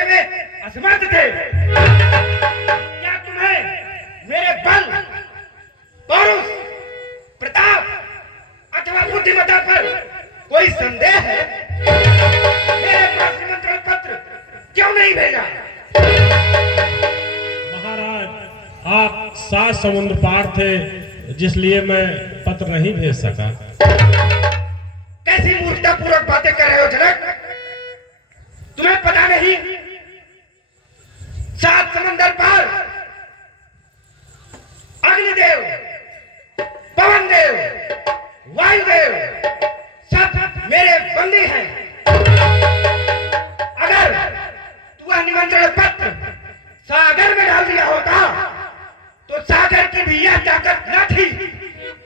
रोकने में असमर्थ थे। क्या तुम्हें मेरे बल, पौरुष, प्रताप अथवा बुद्धिमत्ता पर कोई संदेह है? मेरे पास निमंत्रण पत्र क्यों नहीं भेजा? महाराज, आप 7 समुद्र पार थे, जिसलिए मैं पत्र नहीं भेज सका। कैसी मूर्खतापूर्वक बातें कर रहे हो जनक? तुम्हें पता नहीं 7 समंदर पार अग्निदेव, पवनदेव, वायुदेव सब मेरे बंदी हैं। अगर तू वह निमंत्रण पत्र सागर में डाल दिया होता तो सागर की भी यह ताकत न थी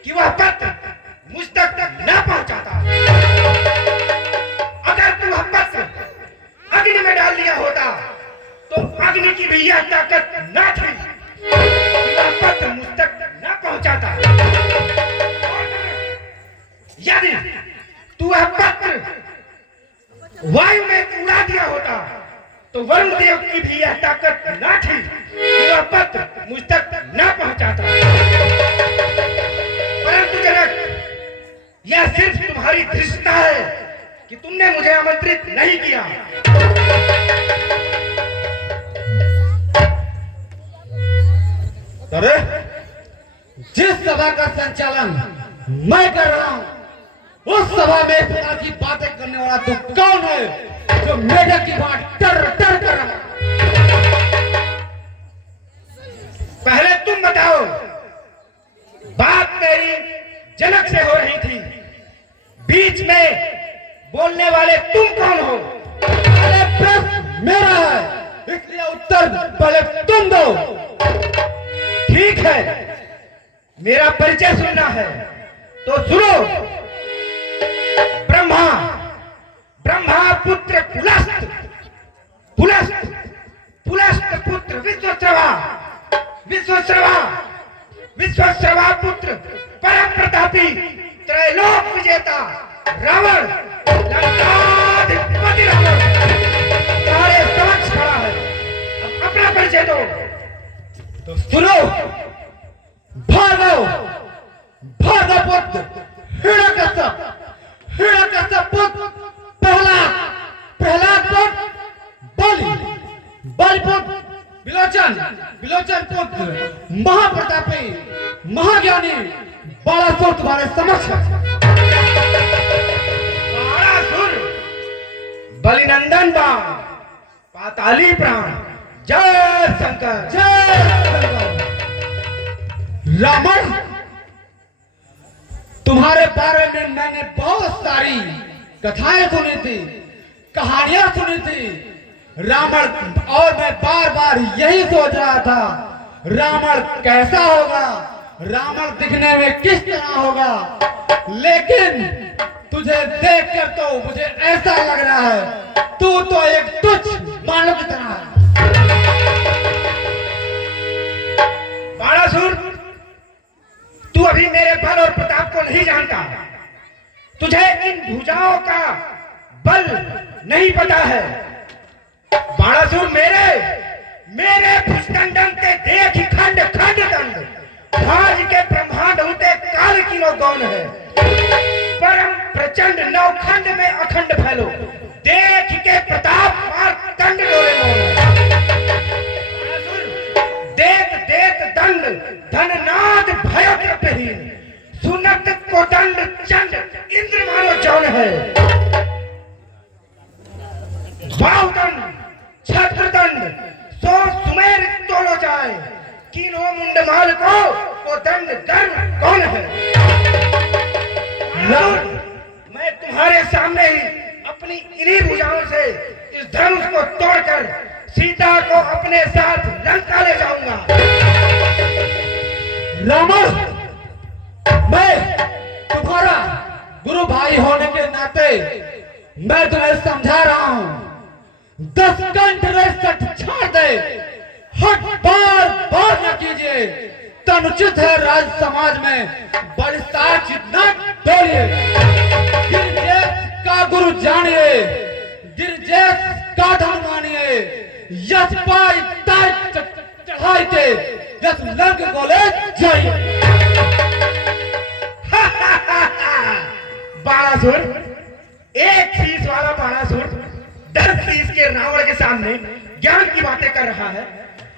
कि वह पत्र मुझ तक न पहुंचाता। अगर तू वह पत्र अग्नि में डाल दिया होता तो अग्नि की भी यह ताकत न थी कि वह पत्र मुझ तक न पहुंचाता। यदि तू वह पत्र वायु में उड़ा दिया होता तो वरुण देव की भी यह ताकत न थी कि वह पत्र मुझ तक न पहुंचाता। परंतु जनक, यह सिर्फ तुम्हारी धृष्टता है कि तुमने मुझे आमंत्रित नहीं किया। अरे, जिस सभा का संचालन मैं कर रहा हूं, उस सभा में इस प्रकार की बातें करने वाला तू कौन है जो मेढक की बात टर टर कर रहा है? पहले तुम बताओ, बात मेरी जनक से हो रही थी, बीच में बोलने वाले तुम कौन हो? अरे, प्रश्न मेरा है, इसलिए उत्तर पहले तुम दो। ठीक है, मेरा परिचय सुनना है तो सुनो। ब्रह्मा पुत्र पुलस्त, पुलस्त पुत्र विश्वश्रवा पुत्र परम प्रतापी त्रैलोक विजेता रावण, लंकाधिपति रावण तुम्हारे समक्ष खड़ा है। अब अपना परिचय दो। तो सुनो, भार्गव पुत्र हिरण्यकश्यप पुत्र प्रहलाद पुत्र बलि पुत्र विलोचन पुत्र महाप्रतापी महाज्ञानी बालासुर तुम्हारे समक्ष। बालासुर, बलिनंदन बाण, पाताली प्राण, जय शंकर। रावण, तुम्हारे बारे में मैंने बहुत सारी कथाएं सुनी थी, कहानियां सुनी थी। रावण, और मैं बार बार यही सोच रहा था, रावण कैसा होगा, रावण दिखने में किस तरह होगा। लेकिन तुझे देखकर तो मुझे ऐसा लग रहा है तू तो एक तुच्छ मानव की तरह है। बाणासुर, तू अभी मेरे बल और प्रताप को नहीं जानता। तुझे इन भुजाओं का बल नहीं पता है। बाणासुर, मेरे भुजदंडन के देख खंड खंड दंड, भाज के ब्रह्मांड होते काल किलो गौन है। परम प्रचंड नवखंड में अखंड फैलो, देख के प्रताप मार दंड डोले मौन। देत दंड धननाद भयत्रपहीन, सुनत को दंड चंड इंद्र मानो जौन है। बाहुदंड छत्रदंड सो सुमेर तोलो जाए, किन्हो मुंडमाल को दंड धर्म कौन है? मैं तुम्हारे सामने ही अपनी इन्हीं भुजाओं से इस धनुष को तोड़कर सीता को अपने साथ लंका ले जाऊंगा। रावण, मैं तुम्हारा गुरु भाई होने के नाते मैं तुम्हें समझा रहा हूं, 10 कंठ रेसट छाड़ दे, हट बार बार न कीजिए। तनुचित है राज समाज में बड़ी साच न डोलिए। गिरजेश का गुरु जानिए, गिरजेश का धर्म मानिए, यस पाई ताई चढ़ाई के यस लंग गोले जाई। बाणासुर, एक शीश वाला बाणासुर 10 शीश के रावण के सामने ज्ञान की बातें कर रहा है।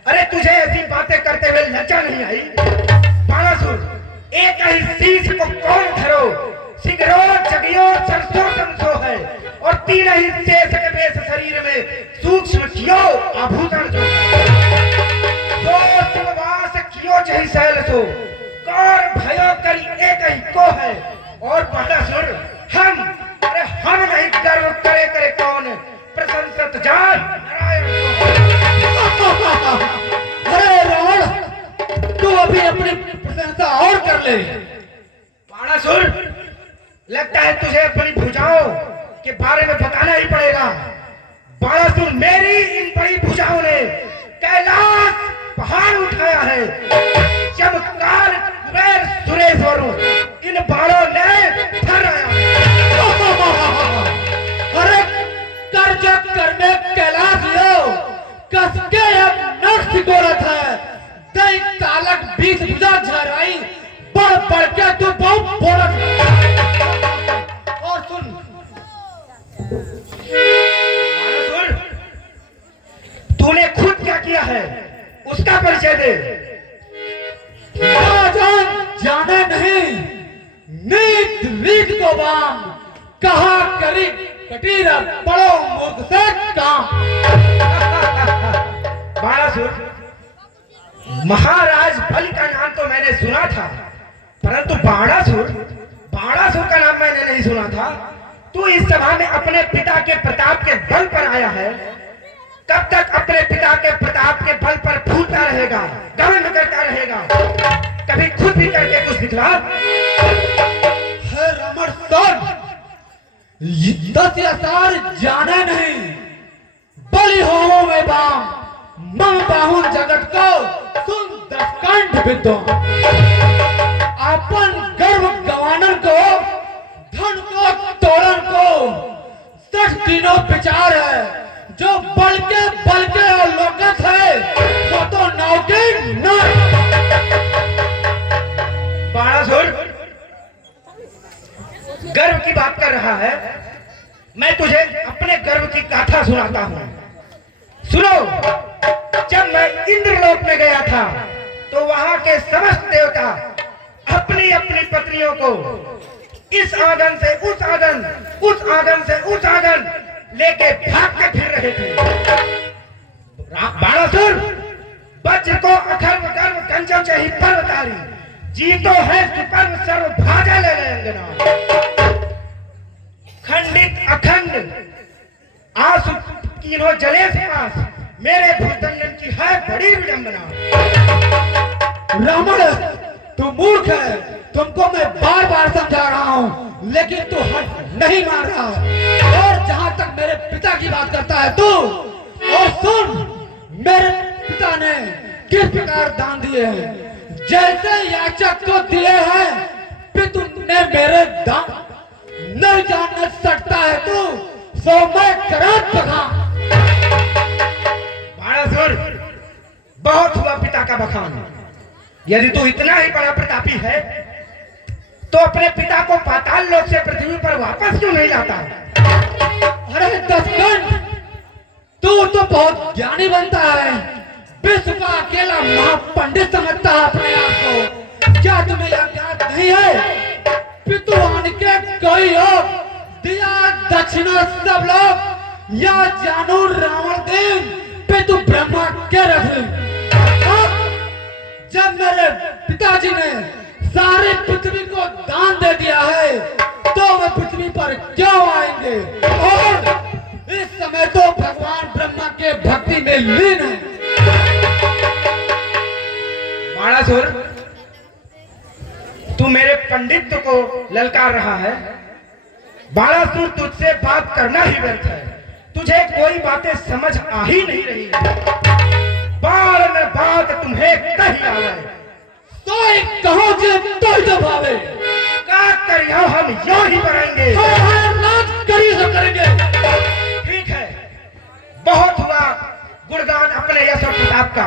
अरे तुझे ऐसी बातें करते हुए लज्जा नहीं आई? बाणासुर, एक ही शीश को कौन धरो, सिगरो जगियो सरसों तमसो है, और 3 ही शेष के बेस शरीर में सूक्ष्म कियो आभूषण जो तो शिववास कियो जही शैल सो, कौन भयो करी एक ही को है। और बाणासुर, अरे हम नहीं गर्व करे करे कौन, प्रशंसत जान नारायण को। अरे रावण, तू अभी अपनी प्रशंसा और कर ले। बाणासुर, लगता है तुझे अपनी भुजाओं के बारे में बताना ही पड़ेगा। बाणासुर, मेरी इन बड़ी भुजाओं ने कैलाश पहाड़ उठाया है। जब काल कुबेर सुरेश्वरों इन बाणों ने ठहराया। अरे कर जो करने कैलाश लो, कसके अब नक्श गोरत है, दई तालक 20 भुजा झराई, बढ़ बढ़ के तू बहुत बोलत। और सुन बाणासुर, तूने खुद क्या किया है उसका परिचय दे। जाने नहीं, नीत रीत को बाम, कहा करी कटीर पड़ो मूर्ख से काम। बाणासुर, महाराज बलि का नाम तो मैंने सुना था, परंतु बाणासुर का नाम मैंने नहीं सुना था। तू इस सभा में अपने पिता के प्रताप के बल पर आया है। कब तक अपने पिता के प्रताप के बल पर फूलता रहेगा, घमंड करता रहेगा? कभी खुद भी करके कुछ दिखला। है रामर सर, 10 असार जाने नहीं, बलि हो में बाम, मम बाहुन जगत को सुन 10 कंठ विद्दो। अपन गर्व गवानन को, धन को तोड़न को 60 दिनों विचार है, जो बल के और लोकत है वो तो नौके न। बाणासुर, गर्व की बात कर रहा है। मैं तुझे अपने गर्व की गाथा सुनाता हूं। सुनो, जब मैं इंद्रलोक में गया था तो वहां के समस्त देवता अपनी अपनी पत्नियों को इस आंगन से उस आंगन, उस आंगन से उस आंगन लेके भागते फिर रहे थे। बाणासुर, वज्र को अखर्व गर्व कंचन चही पर्वतारी, जीतो है सुपर्व सर्व भाजा ले अंगना। खंडित अखंड आंसू तीनों जले से आस, मेरे भूतंगन की है बड़ी विडंबना। रावण, तू मूर्ख है, तुमको मैं बार बार समझा रहा हूं, लेकिन तू हट नहीं मान रहा। और जहां तक मेरे पिता की बात करता है तू, और सुन, मेरे पिता ने किस प्रकार दान दिए हैं, जैसे याचक को दिए हैं, पितु ने मेरे दान नहीं जानना सकता है तू, सो मैं करत बखा। बाणासुर, बहुत हुआ पिता का बखान। यदि तू इतना ही बड़ा प्रतापी है तो अपने पिता को पाताल लोक से पृथ्वी पर वापस क्यों नहीं लाता? अरे 10 कंठ, तू तो बहुत ज्ञानी बनता है, विश्व का अकेला महापंडित समझता है अपने आप को। क्या तुम्हें यह ज्ञात नहीं है, पितुआन के कई लोग दिया दक्षिणा सब लोग, या जानू रावण देव पितु ब्रह्मा के रथ। जब मेरे पिताजी ने सारी पृथ्वी को दान दे दिया है तो वे पृथ्वी पर क्यों आएंगे? और इस समय तो भगवान ब्रह्मा के भक्ति में लीन है। बाणासुर, तू मेरे पंडित्व को ललकार रहा है। बाणासुर, तुझसे बात करना ही व्यर्थ है। तुझे कोई बातें समझ आ ही नहीं रही। बार में बात तुम्हें कही आवे, तो कहो जे तो भावे, का करियो हम यो ही करेंगे। नाच करी तो करेंगे। ठीक है, बहुत हुआ गुण अपने यश और प्रताप का।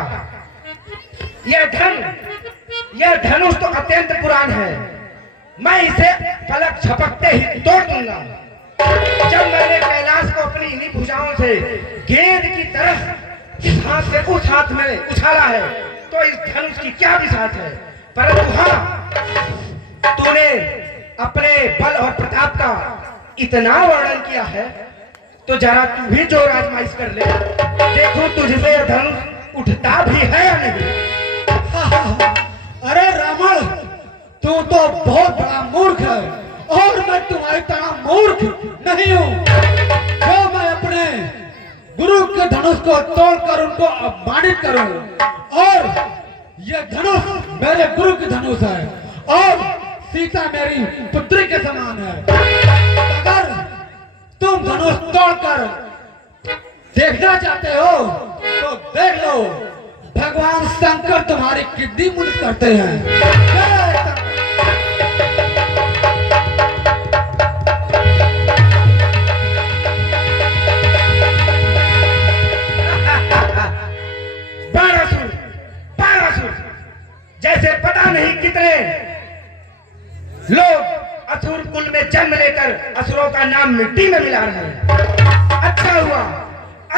यह धनुष तो अत्यंत पुरान है, मैं इसे पलक झपकते ही तोड़ दूंगा। जब मैंने कैलाश को अपनी इन्हीं भुजाओं से गेंद की तरह इस हाथ से उस हाथ में उछाला है, तो इस धनुष की क्या विसात है। परंतु हाँ, तूने अपने बल और प्रताप का इतना वर्णन किया है, तो जरा तू भी जोर आजमाइश कर ले, देखो तुझसे यह धनुष उठता भी है या नहीं। अरे रावण, तू तो बहुत बड़ा मूर्ख है और मैं तुम्हारी तरह मूर्ख नहीं हूँ जो मैं अपने गुरु के धनुष को तोड़कर उनको अपमानित करूं। और ये धनुष मेरे गुरु की धनुष है और सीता मेरी पुत्री के समान है। अगर तुम धनुष तोड़कर देखना चाहते हो तो देख लो, भगवान शंकर तुम्हारी कितनी मदद करते हैं। जैसे पता नहीं कितने लोग असुर कुल में जन्म लेकर असुरों का नाम मिट्टी में मिला रहे हैं।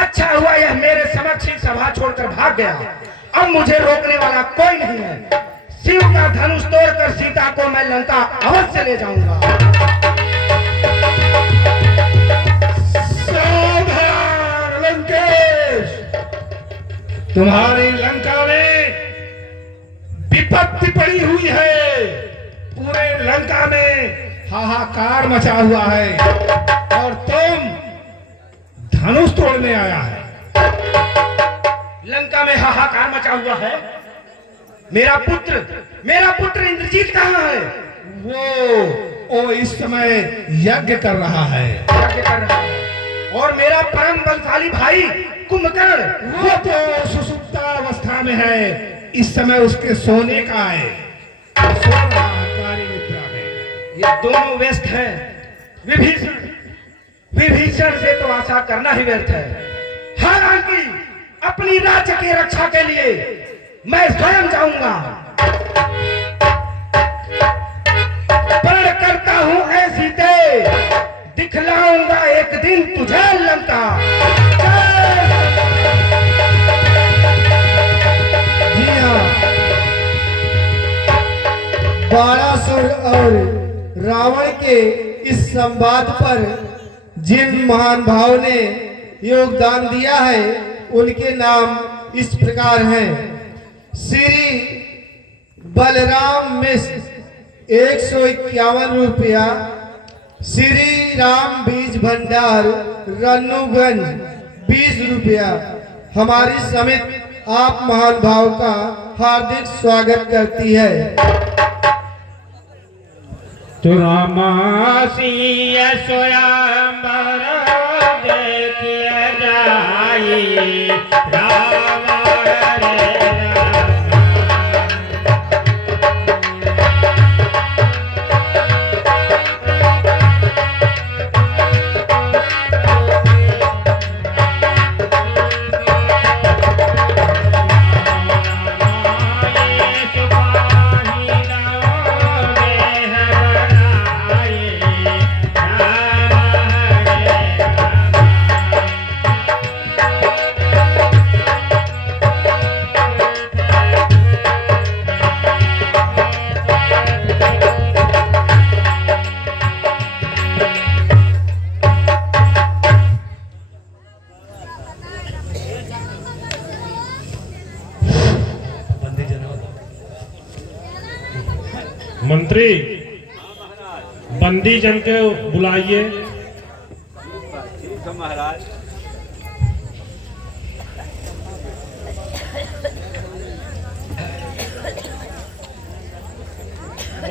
अच्छा हुआ यह मेरे समक्ष ही सभा छोड़कर भाग गया। अब मुझे रोकने वाला कोई नहीं है। शिव का धनुष तोड़कर सीता को मैं लंका अवश्य ले जाऊंगा। सावधान लंकेश, तुम्हारी लंका में विपत्ति पड़ी हुई है। पूरे लंका में हाहाकार मचा हुआ है और तुम धनुष तोड़ने आया है। लंका में हाहाकार मचा हुआ है। मेरा पुत्र इंद्रजीत कहाँ है? वो इस समय यज्ञ कर रहा है। और मेरा परम बलशाली भाई कुंभकर्ण, वो तो सुसुप्तावस्था में है। इस समय उसके सोने का है, सो रहा है कारी निद्रा में। ये दोनों व्यस्त हैं। विभीषण से तो आशा करना ही व्यर्थ है। हालांकि अपनी राज्य की रक्षा के लिए मैं स्वयं जाऊंगा। प्रण करता हूं ऐसी ते, दिखलाऊंगा एक दिन तुझे लंका। बाणासुर और रावण के इस संवाद पर जिन महान भाव ने योगदान दिया है, उनके नाम इस प्रकार हैं। श्री बलराम मिश्र 151 रुपया, श्री राम बीज भंडार रन्नूगंज 20 रुपया। हमारी समिति आप महान भाव का हार्दिक स्वागत करती है। तुरमासी स्वयंवर देखिए जाई रावण रे मंत्री, बंदी जन के बुलाइए। ठीक है महाराज।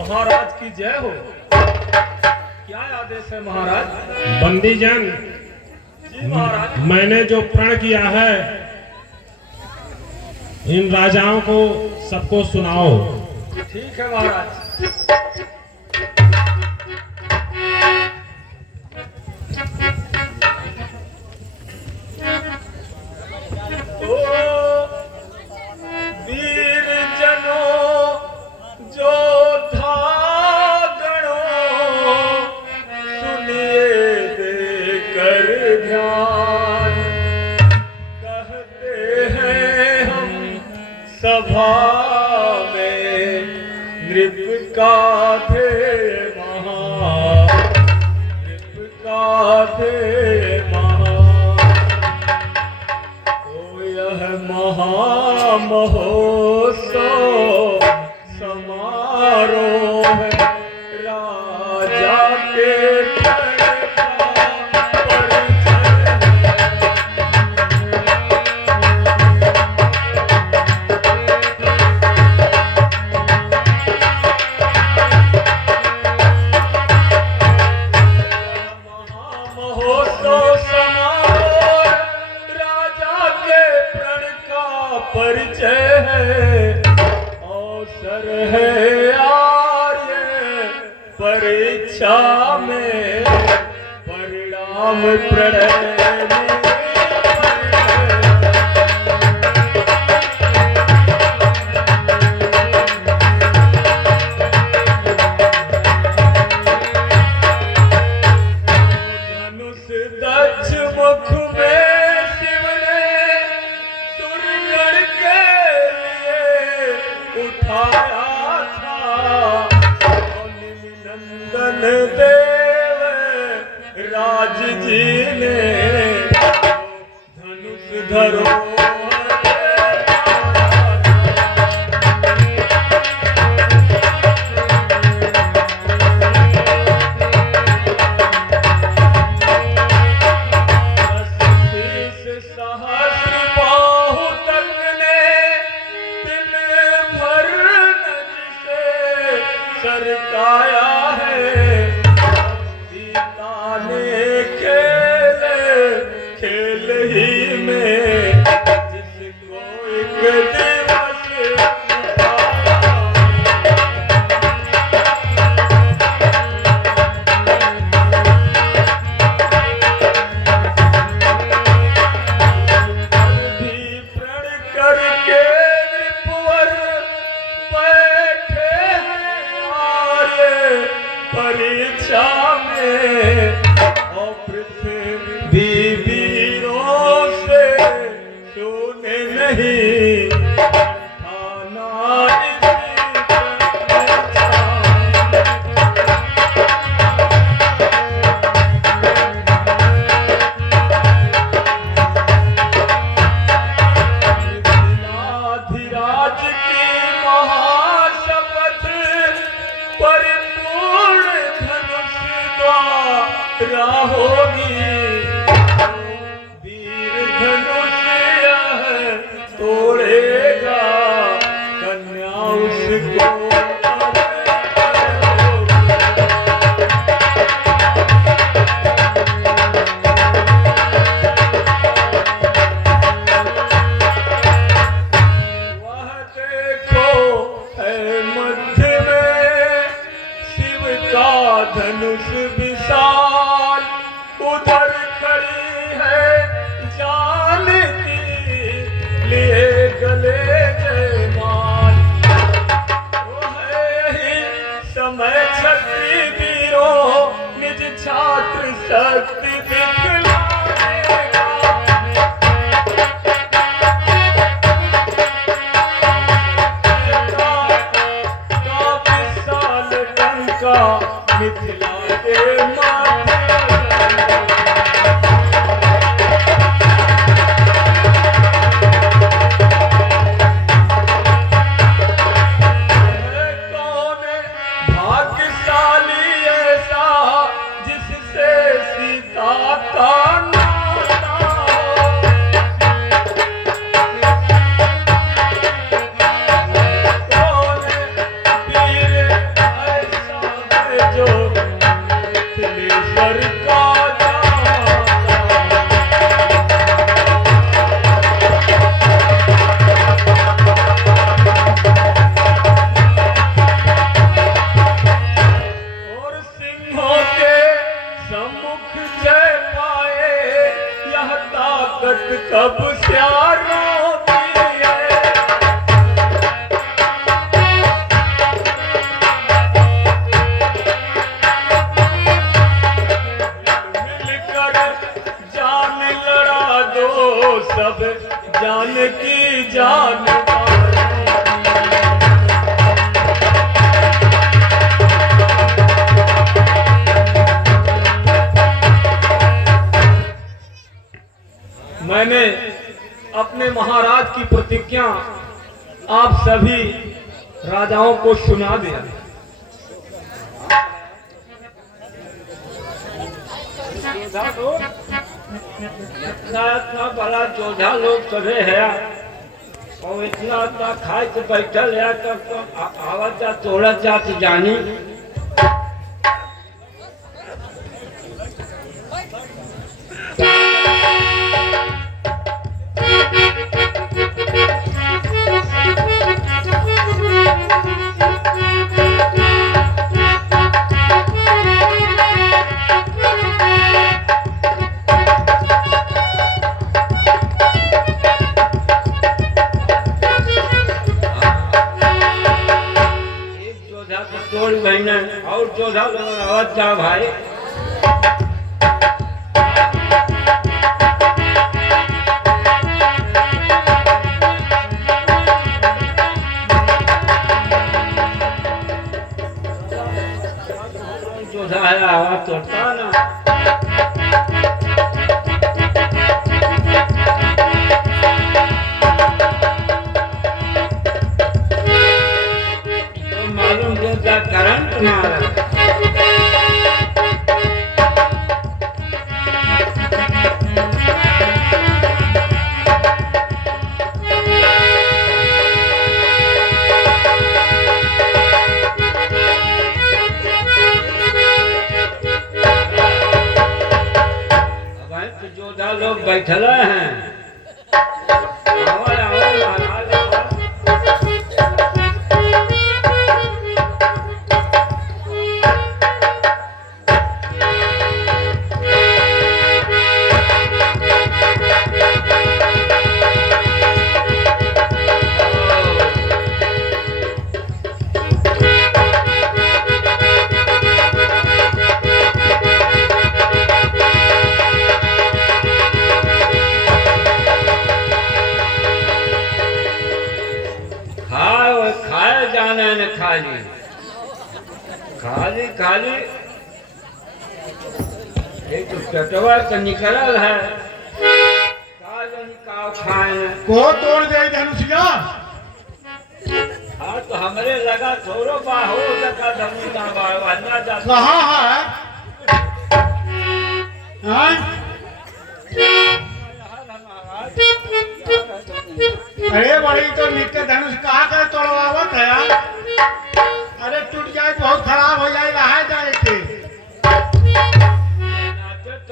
महाराज की जय हो। क्या आदेश है महाराज? बंदी जन, जी महाराज। मैंने जो प्रण किया है, इन राजाओं को सबको सुनाओ। ठीक है महाराज। ओ सभा में नृप का थे नृप का थे तो यह महामहोत्सव समारोह है राजा के परिचय है अवसर है आर्य परीक्षा में परिणाम प्रणय धनुष दक्ष मुख में शिव ने सुरगण के लिए उठाया था नंदन देव राज जी ने धनुष धरो सरकाया है सीता ने खेल ही में जिसको एक दिवस भी प्रण करके नृपवर बैठे परीक्षा में और पृथ्वी वीरों से सुने नहीं थाना अधिराज की महाशपथ परिपूर्ण होगी वीर धनुष यह तोड़ेगा कन्या उसको वह देखो है मध्य में शिव का धनुष विशाल उधर खड़ी है जानकी लिए गले जयमाल वो है ही समय क्षत्रिय वीरों निज छात्र शक्ति दिखलाएगा का विशाल डंका मिथिला के माथे भाग्यशाली ऐसा जिससे सीता का नाता कौन वीर ऐसा है जो मिथिलेश्वर का सम्मुख जय पाए यह ताकत कब स्यारों की है मिलकर जान लड़ा दो सब जान की जान मैंने अपने महाराज की प्रतिज्ञा आप सभी राजाओं को सुना दिया। इतना बड़ा जोधा लोग सभे है और इतना खाए के बैठल है आवत जा तोड़त जा तो जानी तोड़ महीने और जोधा लोग आवत जा भाई। जोधा है आवाज तोड़ता ना करंट मारा अब जोधा लोग बैठल हैं। खाली खाली खाली एक तो चटवा तो निकलल है खाए को तोड़ दे धनुषिया। हाँ तो हमरे लगा थोड़ो बाहो लगा धनुषा बाहर जा कहाँ है हाँ? अरे बड़ी तो नित्य धनुष कहा कर तोड़वावत है यार। अरे टूट जाए बहुत खराब हो जाएगा है